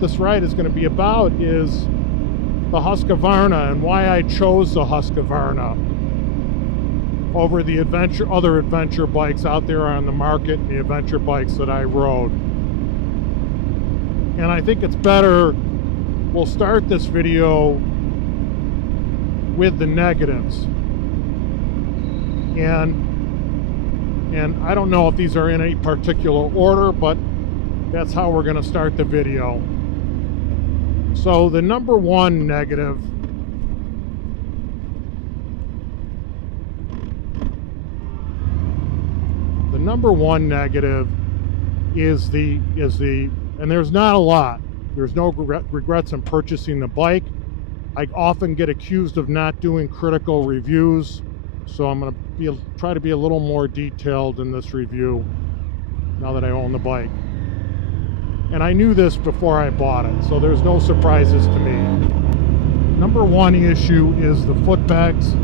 this ride is going to be about is the Husqvarna and why I chose the Husqvarna over the other adventure bikes out there on the market and the adventure bikes that I rode. And I think it's better, we'll start this video with the negatives. And I don't know if these are in any particular order, but that's how we're going to start the video. So the number one negative is the and there's not a lot. There's no regrets in purchasing the bike. I often get accused of not doing critical reviews, so I'm going to try to be a little more detailed in this review now that I own the bike. And I knew this before I bought it, so there's no surprises to me. Number one issue is the foot pegs.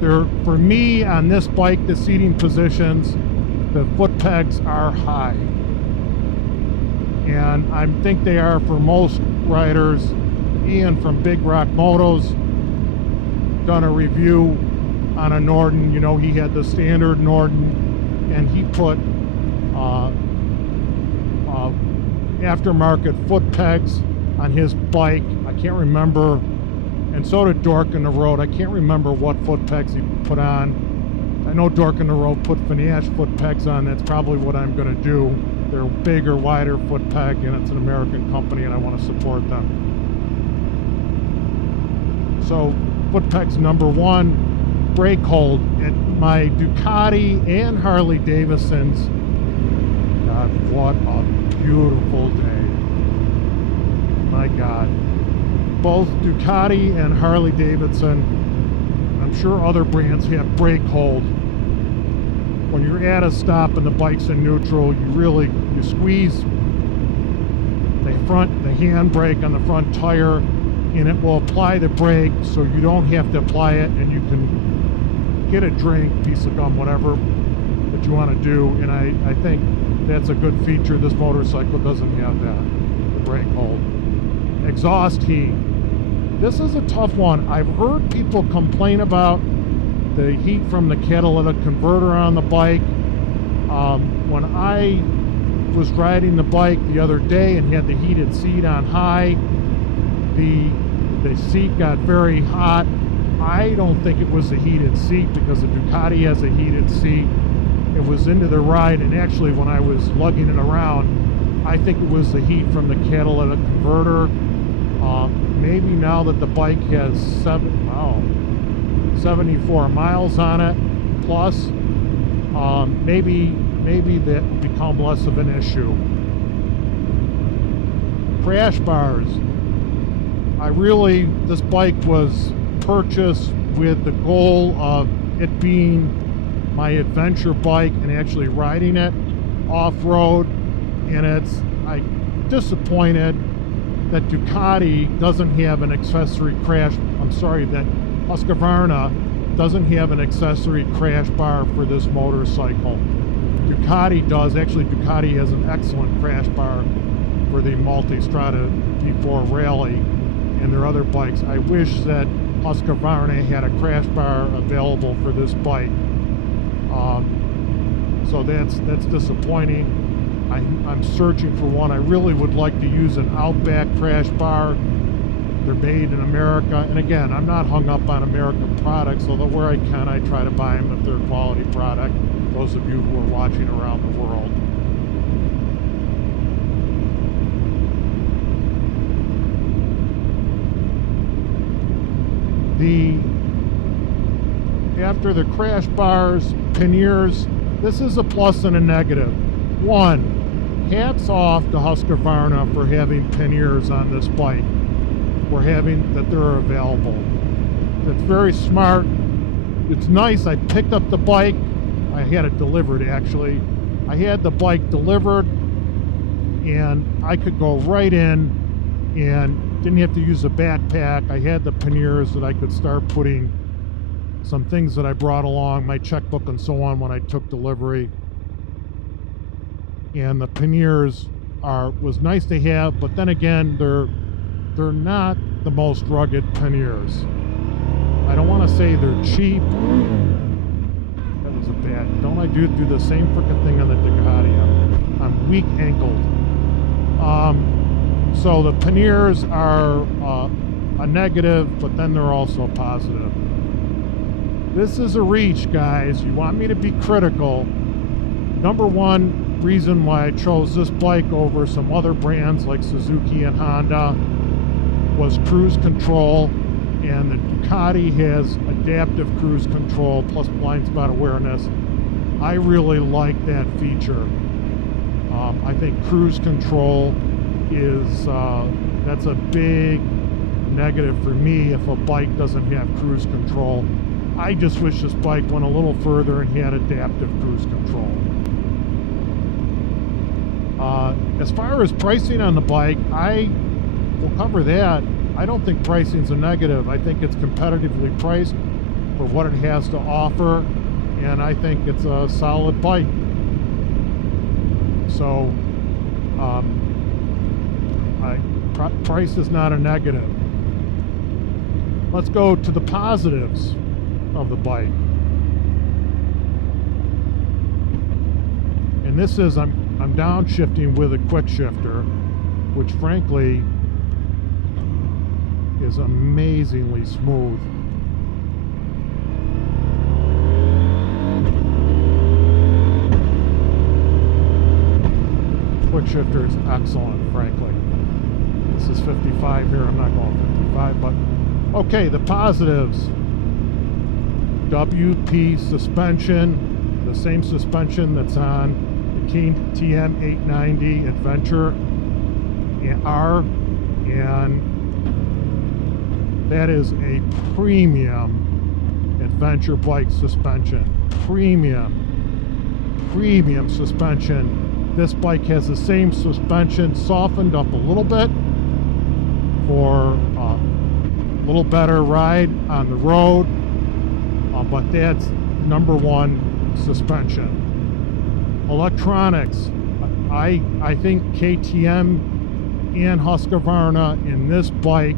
For me, on this bike, the seating positions, the foot pegs are high. And I think they are for most riders. Ian from Big Rock Motos done a review on a Norden. You know, he had the standard Norden, and he put aftermarket foot pegs on his bike. I can't remember, and so did Dork in the Road. I can't remember what foot pegs he put on. I know Dork in the Road put Finesse foot pegs on. That's probably what I'm going to do. They're bigger, wider foot peg, and it's an American company, and I want to support them. So foot pegs number one. Brake hold. At my Ducati and Harley Davidsons, God, what a beautiful day. My God. Both Ducati and Harley Davidson, I'm sure other brands have brake hold. When you're at a stop and the bike's in neutral, you squeeze the handbrake on the front tire, and it will apply the brake, so you don't have to apply it, and you can get a drink, piece of gum, whatever that you want to do. And I think that's a good feature. This motorcycle doesn't have that, the brake hold. Exhaust heat. This is a tough one. I've heard people complain about the heat from the catalytic converter on the bike. When I was riding the bike the other day and had the heated seat on high, the seat got very hot. I don't think it was the heated seat, because the Ducati has a heated seat. It was into the ride, and actually when I was lugging it around, I think it was the heat from the catalytic converter. Maybe now that the bike has 74 miles on it plus, maybe that will become less of an issue. Crash bars. This bike was purchased with the goal of it being my adventure bike and actually riding it off-road, and I'm disappointed that Ducati doesn't have an accessory that Husqvarna doesn't have an accessory crash bar for this motorcycle. Ducati does. Actually, Ducati has an excellent crash bar for the Multistrada V4 Rally and their other bikes. I wish that Husqvarna had a crash bar available for this bike. So that's disappointing. I'm searching for one. I really would like to use an Outback crash bar. They're made in America. And again, I'm not hung up on American products, although where I can, I try to buy them if they're a quality product, those of you who are watching around the world. After the crash bars, panniers, this is a plus and a negative. One, hats off to Husqvarna for having panniers on this bike. That they're available. It's very smart. It's nice. I picked up the bike. I had it delivered, actually. I had the bike delivered, and I could go right in and didn't have to use a backpack. I had the panniers that I could start putting some things that I brought along, my checkbook and so on, when I took delivery. And the panniers was nice to have, but then again, they're not the most rugged panniers. I don't want to say they're cheap. That was a bad. Don't I do the same freaking thing on the Ducati? I'm weak ankled. So the panniers are a negative, but then they're also a positive. This is a reach, guys. You want me to be critical. Number one reason why I chose this bike over some other brands like Suzuki and Honda was cruise control, and the Ducati has adaptive cruise control plus blind spot awareness. I really like that feature. I think cruise control is that's a big negative for me if a bike doesn't have cruise control. I just wish this bike went a little further and had adaptive cruise control. As far as pricing on the bike, I will cover that. I don't think pricing's a negative. I think it's competitively priced for what it has to offer, and I think it's a solid bike. So price is not a negative. Let's go to the positives of the bike. And this is, I'm downshifting with a quick shifter, which frankly is amazingly smooth. Quick shifter is excellent, frankly. This is 55 here. I'm not going 55, but okay, the positives. WP suspension, the same suspension that's on the KTM 890 Adventure R, and that is a premium adventure bike suspension. Premium suspension. This bike has the same suspension, softened up a little bit for a little better ride on the road, but that's number one suspension. Electronics. I think KTM and Husqvarna in this bike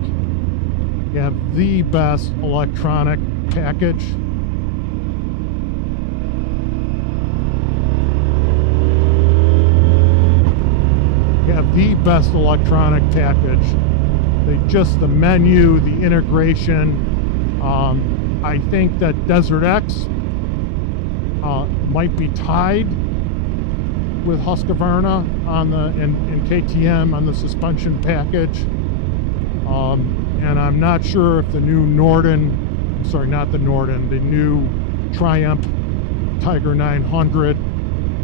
have the best electronic package. Have the best electronic package. The menu, the integration. I think that DesertX might be tied with Husqvarna on the and KTM on the suspension package. And I'm not sure if the new Norden, sorry, not the Norden, the new Triumph Tiger 900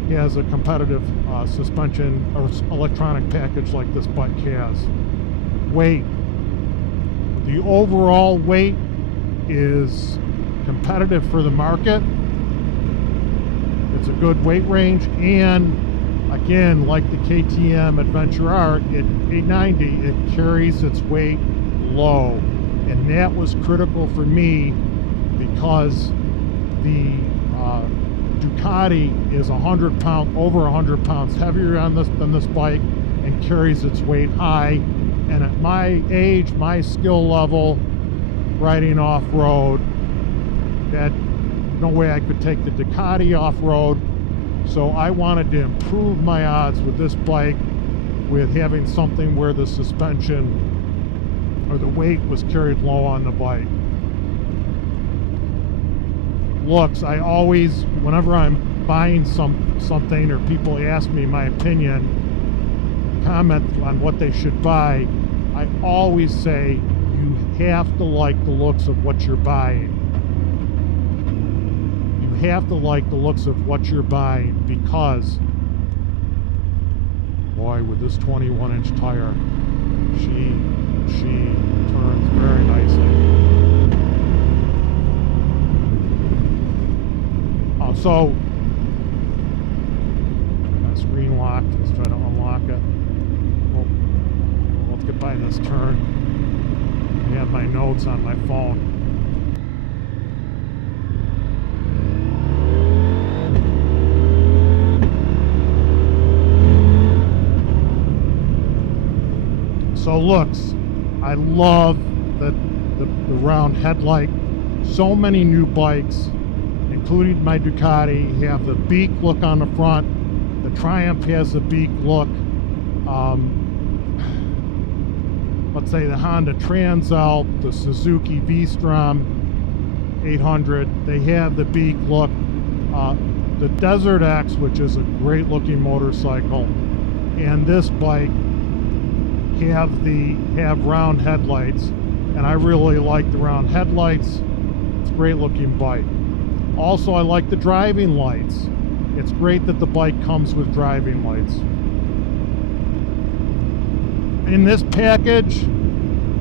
has a competitive suspension or electronic package like this bike has. Weight. The overall weight is competitive for the market. It's a good weight range, and again, like the KTM Adventure R at 890, it carries its weight low, and that was critical for me because the Ducati is over 100 pounds heavier on this than this bike and carries its weight high. And at my age, my skill level, riding off-road, that no way I could take the Ducati off-road. So I wanted to improve my odds with this bike with having something where the suspension or the weight was carried low on the bike. Looks, I always, whenever I'm buying something or people ask me my opinion, comment on what they should buy, I always say you have to like the looks of what you're buying. You have to like the looks of what you're buying because, boy, with this 21-inch tire, she turns very nicely. So, that screen locked. Let's try to unlock it. Well, let's get by this turn. I have my notes on my phone. So looks, I love the round headlight. So many new bikes, including my Ducati, have the beak look on the front. The Triumph has the beak look. Let's say the Honda Transalp, the Suzuki V-Strom 800, they have the beak look. The DesertX, which is a great looking motorcycle, and this bike have round headlights, and I really like the round headlights. It's a great looking bike. Also, I like the driving lights. It's great that the bike comes with driving lights. In this package,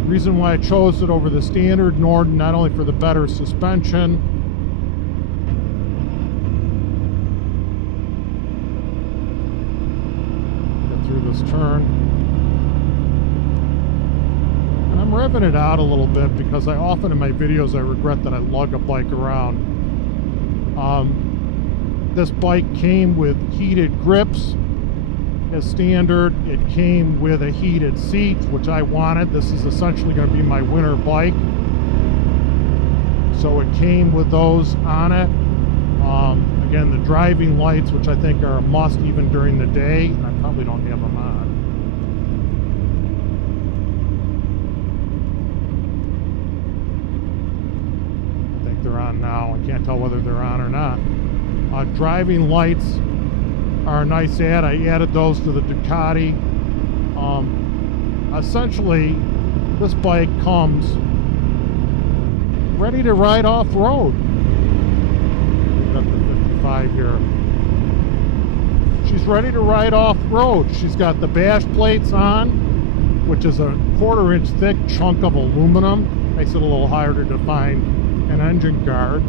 reason why I chose it over the standard Norden, not only for the better suspension, get through this turn, and I'm revving it out a little bit because I often in my videos I regret that I lug a bike around. This bike came with heated grips as standard. It came with a heated seat, which I wanted. This is essentially going to be my winter bike, so it came with those on it. Again, the driving lights, which I think are a must even during the day. I probably don't have them on. I think they're on now. I can't tell whether they're on or not. Driving lights are a nice add. I added those to the Ducati. Essentially, this bike comes ready to ride off-road. Got the 55 here. She's ready to ride off-road. She's got the bash plates on, which is a 1/4 inch thick chunk of aluminum. Makes it a little harder to find an engine guard.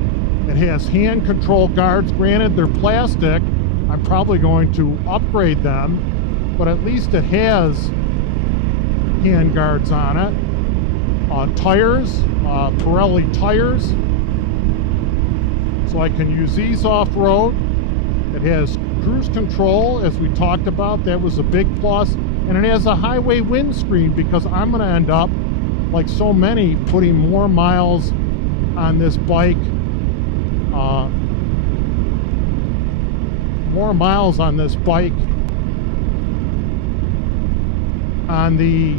It has hand control guards. Granted, they're plastic. I'm probably going to upgrade them, but at least it has hand guards on it. Tires, Pirelli tires, so I can use these off-road. It has cruise control, as we talked about. That was a big plus. And it has a highway windscreen, because I'm going to end up, like so many, putting more miles on this bike. More miles on this bike on the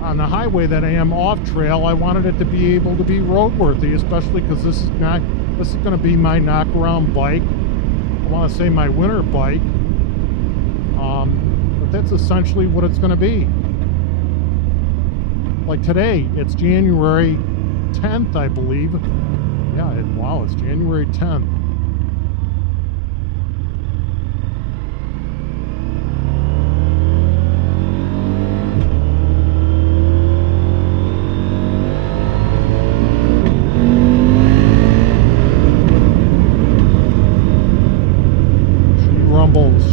highway than I am off trail. I wanted it to be able to be roadworthy, especially because this is going to be my knock-around bike. I want to say my winter bike, but that's essentially what it's going to be. Like today, it's January 10th, I believe. Yeah, wow, it's January 10th.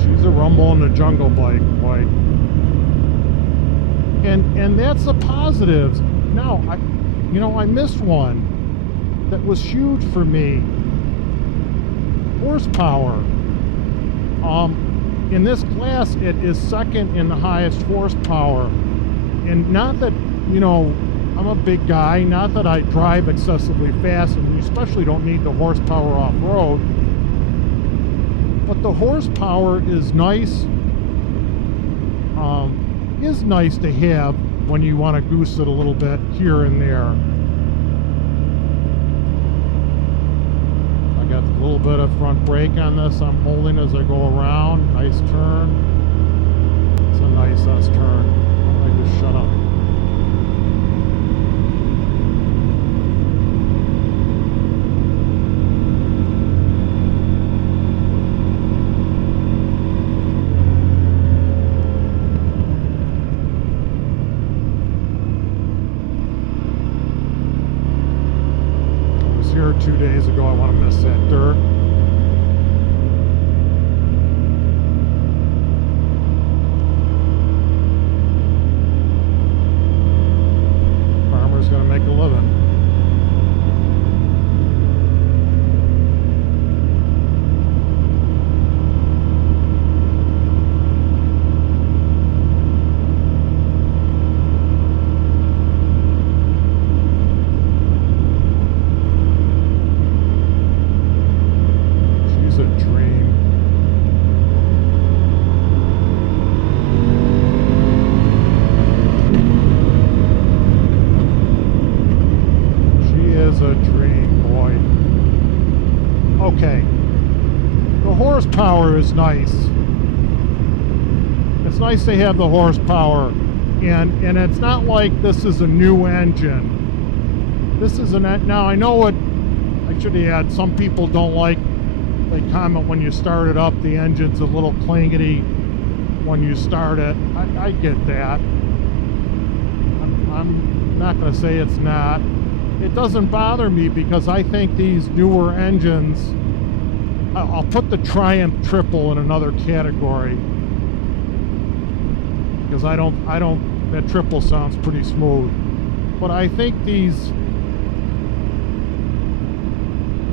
She's a rumble in the jungle bike, boy. And that's the positives. Now, I missed one that was huge for me. Horsepower. In this class, it is second in the highest horsepower. And not that, I'm a big guy, not that I drive excessively fast, and you especially don't need the horsepower off-road. But the horsepower is nice. Is nice to have when you want to goose it a little bit here and there. I got a little bit of front brake on this I'm holding as I go around. Nice turn. It's a nice S-turn. I just shut up. Here 2 days ago. I want to miss that dirt. Farmer's gonna make a living. is nice. It's nice to have the horsepower, and it's not like this is a new engine. This is now I know what I should add. Some people don't like. They comment when you start it up, the engine's a little clangety when you start it. I get that. I'm not going to say it's not. It doesn't bother me because I think these newer engines, I'll put the Triumph Triple in another category because I don't, that triple sounds pretty smooth. But I think these,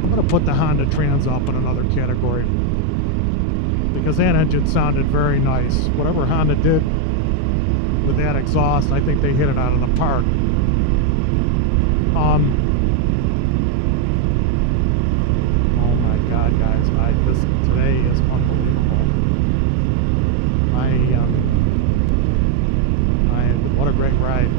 I'm going to put the Honda Transalp in another category because that engine sounded very nice. Whatever Honda did with that exhaust, I think they hit it out of the park. Oh my God, guys! This today is unbelievable. What a great ride.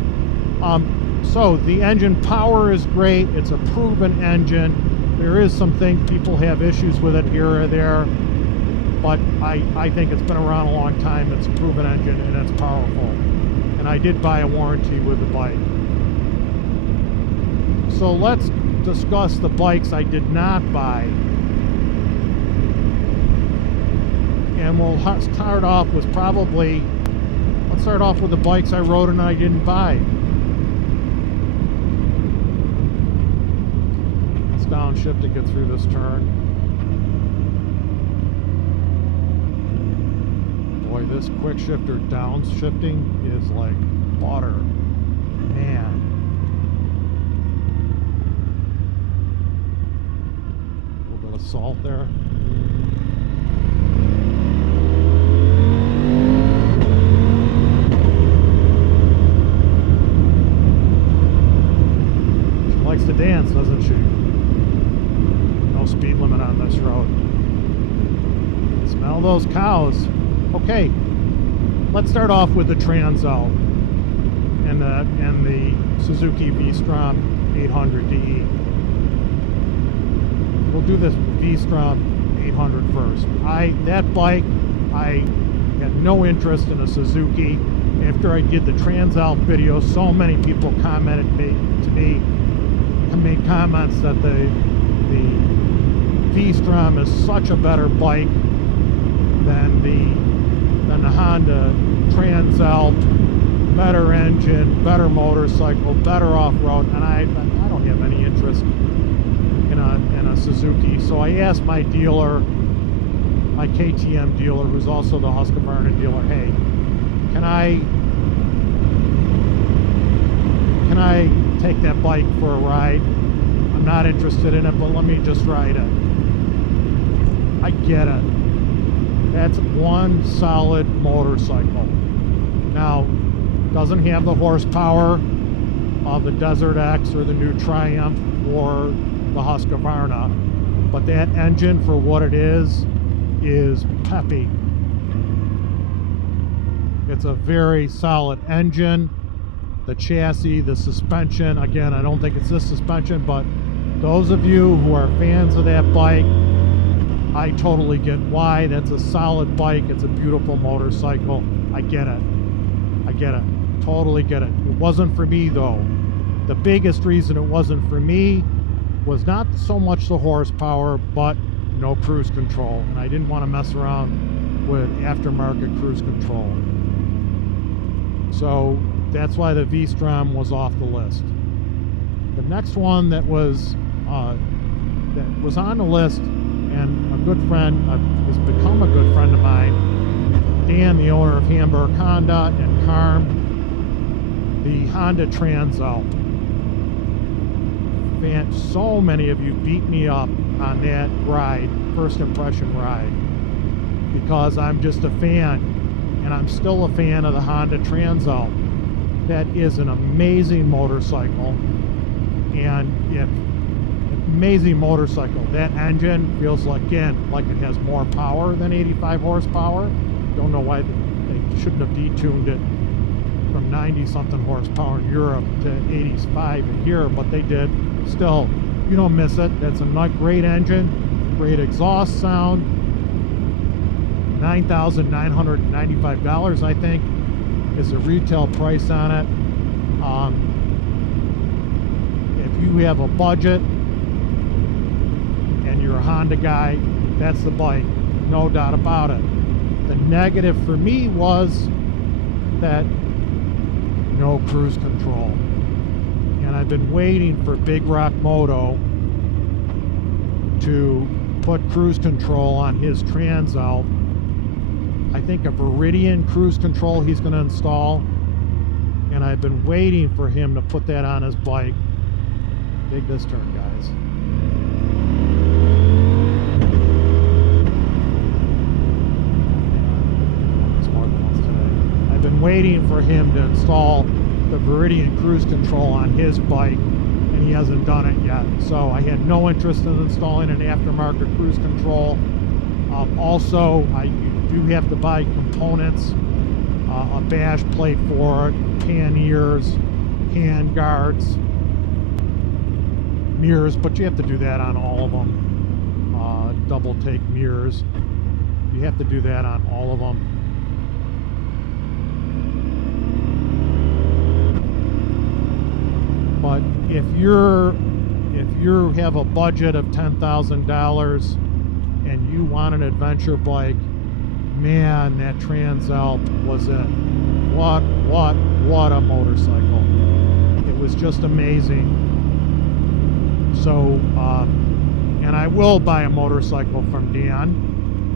So the engine power is great. It's a proven engine. There is some things people have issues with it here or there, but I think it's been around a long time. It's a proven engine and it's powerful. And I did buy a warranty with the bike. So let's discuss the bikes I did not buy. And we'll start off with let's start off with the bikes I rode and I didn't buy. Let's downshift to get through this turn. Boy, this quick shifter downshifting is like butter. Man. Salt there. She likes to dance, doesn't she? No speed limit on this road. Smell those cows. Okay, let's start off with the Transalp and the Suzuki V-Strom 800DE. We'll do this V-Strom 800 first. That bike, I had no interest in a Suzuki. After I did the Transalp video, so many people commented to me and made comments that the V-Strom is such a better bike than the Honda Transalp. Better engine, better motorcycle, better off-road, and I don't have any interest in a Suzuki. So I asked my dealer, my KTM dealer, who's also the Husqvarna dealer, hey, can I take that bike for a ride? I'm not interested in it, but let me just ride it. I get it. That's one solid motorcycle. Now, doesn't have the horsepower of the DesertX or the new Triumph or the Husqvarna, but that engine, for what it is peppy. It's a very solid engine. The chassis, the suspension, again, I don't think it's this suspension, but those of you who are fans of that bike, I totally get why. That's a solid bike. It's a beautiful motorcycle. I get it. I get it. Totally get it. It wasn't for me, though. The biggest reason it wasn't for me was not so much the horsepower, but no cruise control. And I didn't want to mess around with aftermarket cruise control. So that's why the V-Strom was off the list. The next one that was on the list, and a good friend, has become a good friend of mine, Dan, the owner of Hamburg Honda, and Carm, the Honda Transalp. Man, so many of you beat me up on that ride, first impression ride, because I'm just a fan, and I'm still a fan of the Honda Transalp. That is an amazing motorcycle, and amazing motorcycle. That engine feels like, again, like it has more power than 85 horsepower. Don't know why they shouldn't have detuned it from 90 something horsepower in Europe to 85 here, but they did. Still, you don't miss it. That's a great engine, great exhaust sound, $9,995, I think, is the retail price on it. If you have a budget and you're a Honda guy, that's the bike, no doubt about it. The negative for me was that no cruise control. And I've been waiting for Big Rock Moto to put cruise control on his Transalp. I think a Viridian cruise control he's going to install, and I've been waiting for him to put that on his bike. Dig this turn, guys. I've been waiting for him to install the Viridian cruise control on his bike, and he hasn't done it yet. So I had no interest in installing an aftermarket cruise control. Also, you do have to buy components, a bash plate for it, panniers, hand guards, mirrors, but you have to do that on all of them. Double take mirrors, you have to do that on all of them. But if you have a budget of $10,000 and you want an adventure bike, man, that Transalp was it. What a motorcycle. It was just amazing. So, and I will buy a motorcycle from Dan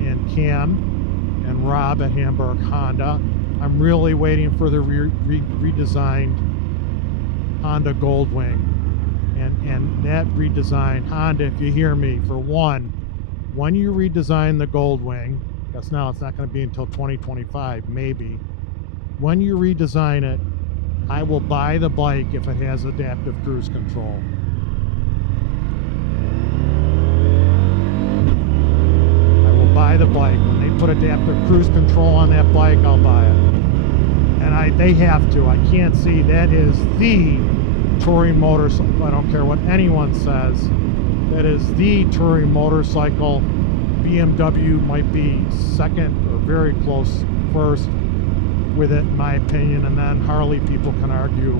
and Cam and Rob at Hamburg Honda. I'm really waiting for the redesigned Honda Goldwing, and that redesign, Honda, if you hear me, for one, when you redesign the Goldwing, because now it's not going to be until 2025, maybe, when you redesign it, I will buy the bike if it has adaptive cruise control. I will buy the bike. When they put adaptive cruise control on that bike, I'll buy it. And they have to. I can't see. That is the touring motorcycle. I don't care what anyone says. That is the touring motorcycle. BMW might be second or very close first with it, in my opinion. And then Harley, people can argue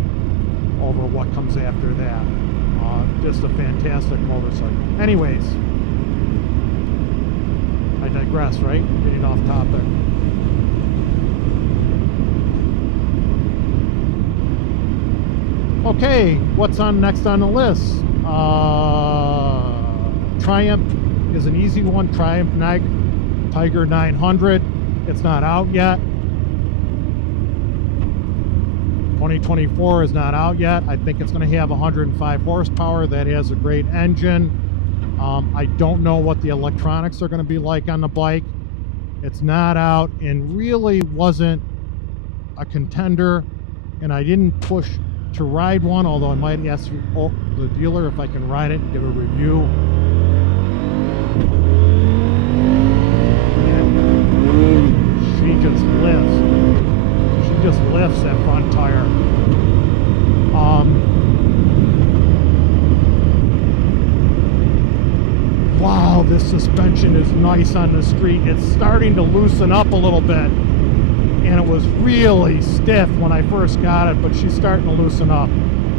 over what comes after that. Just a fantastic motorcycle. Anyways, I digress, right? Getting off topic. Okay, what's on next on the list? Triumph is an easy one. Triumph Tiger 900. It's not out yet. 2024 is not out yet. I think it's going to have 105 horsepower. That has a great engine. I don't know what the electronics are going to be like on the bike. It's not out and really wasn't a contender, and I didn't push to ride one, although I might ask the dealer if I can ride it and give a review. And she just lifts. She just lifts that front tire. Wow, this suspension is nice on the street. It's starting to loosen up a little bit. And it was really stiff when I first got it, but she's starting to loosen up.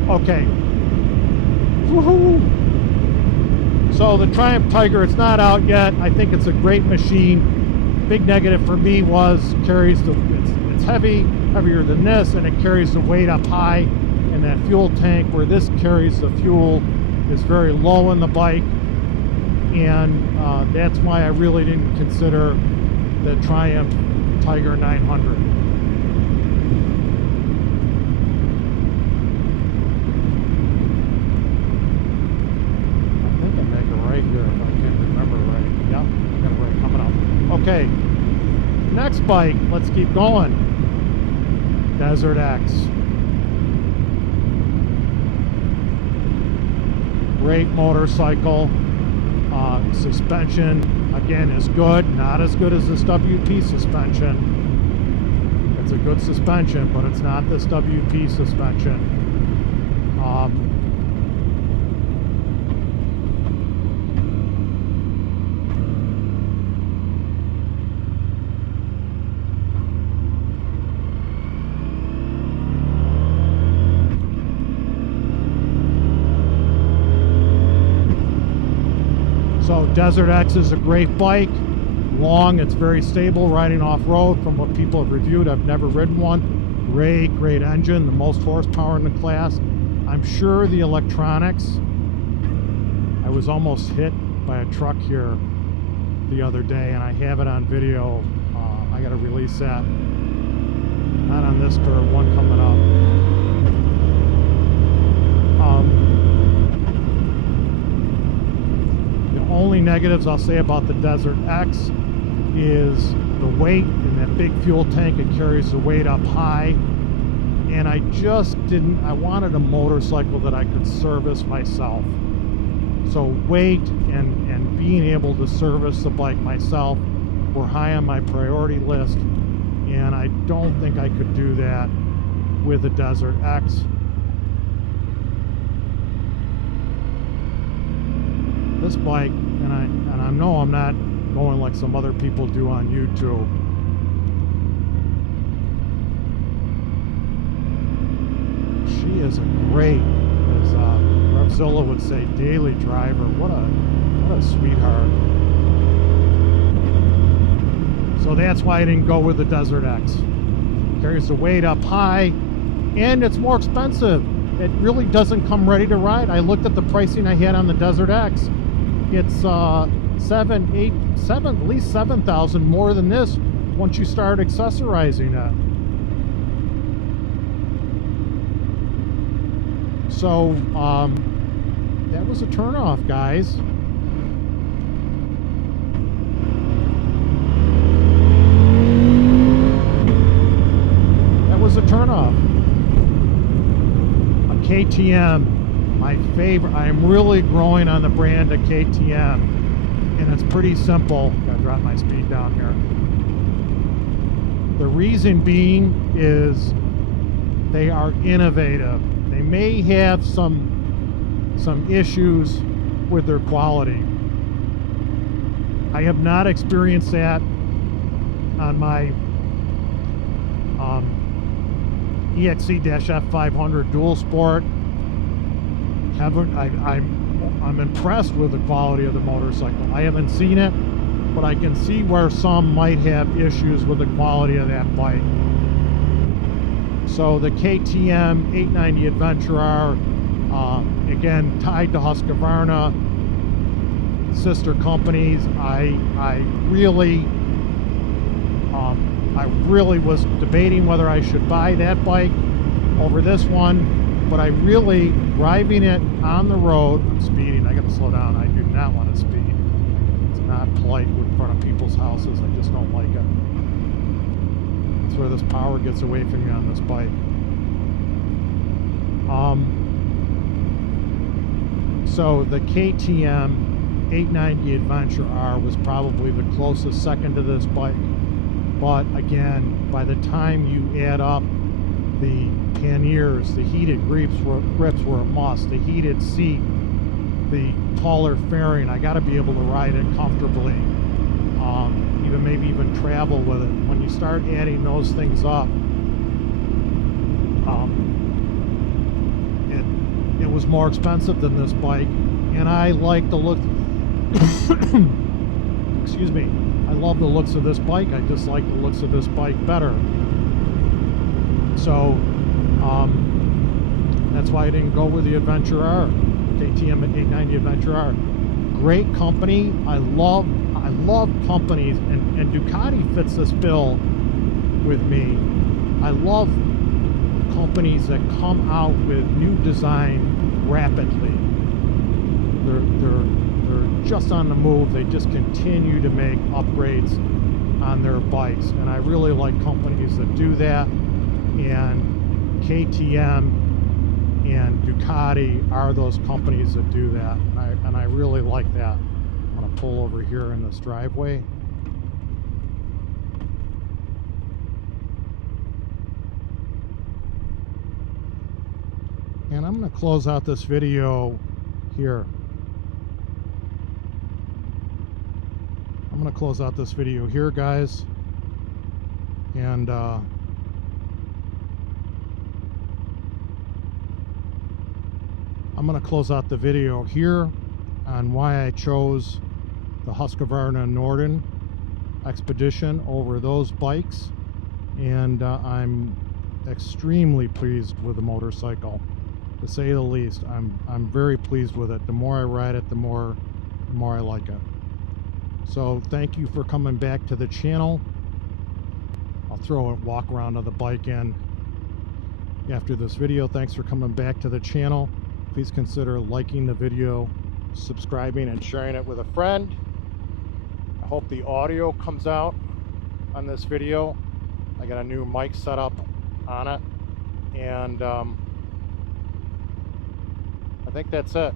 Okay. Woohoo! So the Triumph Tiger, it's not out yet. I think it's a great machine. Big negative for me was it's heavier than this, and it carries the weight up high in that fuel tank, where this carries the fuel is very low in the bike. And that's why I really didn't consider the Triumph Tiger 900. I think I make it right here if I can remember right. Yep, I got it right coming up. Okay, next bike, let's keep going. DesertX. Great motorcycle. Suspension, again, is good. Not as good as this WP suspension. It's a good suspension, but it's not this WP suspension. DesertX is a great bike. Long, it's very stable riding off-road from what people have reviewed. I've never ridden one. Great engine, the most horsepower in the class. I'm sure the electronics, I was almost hit by a truck here the other day, and I have it on video. I got to release that. Not on this curve, one coming up. The only negatives I'll say about the DesertX is the weight. In that big fuel tank, it carries the weight up high, and I just didn't, I wanted a motorcycle that I could service myself. So weight and being able to service the bike myself were high on my priority list, and I don't think I could do that with the DesertX. This bike, and I know I'm not going like some other people do on YouTube. She is a great, as Revzilla would say, daily driver. What a sweetheart. So that's why I didn't go with the DesertX. Carries the weight up high, and it's more expensive. It really doesn't come ready to ride. I looked at the pricing I had on the DesertX. It's at least 7,000 more than this once you start accessorizing it. So that was a turnoff, guys. That was a turnoff. A KTM, my favorite. I'm really growing on the brand of KTM, and it's pretty simple. Gotta drop my speed down here. The reason being is they are innovative. They may have some issues with their quality. I have not experienced that on my EXC-F500 Dual Sport. I'm impressed with the quality of the motorcycle. I haven't seen it, but I can see where some might have issues with the quality of that bike. So the KTM 890 Adventure R, again, tied to Husqvarna, sister companies. I really was debating whether I should buy that bike over this one, but I really, driving it on the road, I'm speeding, I gotta slow down, I do not want to speed. It's not polite in front of people's houses, I just don't like it. That's where this power gets away from you on this bike. So the KTM 890 Adventure R was probably the closest second to this bike. But again, by the time you add up the panniers, the heated grips were a must. The heated seat, the taller fairing, I got to be able to ride it comfortably. Maybe even travel with it. When you start adding those things up, it was more expensive than this bike, and I like the look. Excuse me. I love the looks of this bike. I just like the looks of this bike better. So that's why I didn't go with the Adventure R, KTM 890 Adventure R. Great company. I love companies, and Ducati fits this bill with me. I love companies that come out with new design rapidly. They're just on the move. They just continue to make upgrades on their bikes, and I really like companies that do that, and KTM and Ducati are those companies that do that, and I really like that. I'm going to pull over here in this driveway. And I'm going to close out this video here. I'm going to close out this video here, guys. And I'm going to close out the video here on why I chose the Husqvarna Norden expedition over those bikes, and I'm extremely pleased with the motorcycle, to say the least. I'm very pleased with it. The more I ride it, the more I like it. So thank you for coming back to the channel. I'll throw a walk around of the bike in after this video. Thanks for coming back to the channel. Please consider liking the video, subscribing, and sharing it with a friend. I hope the audio comes out on this video. I got a new mic set up on it, and I think that's it.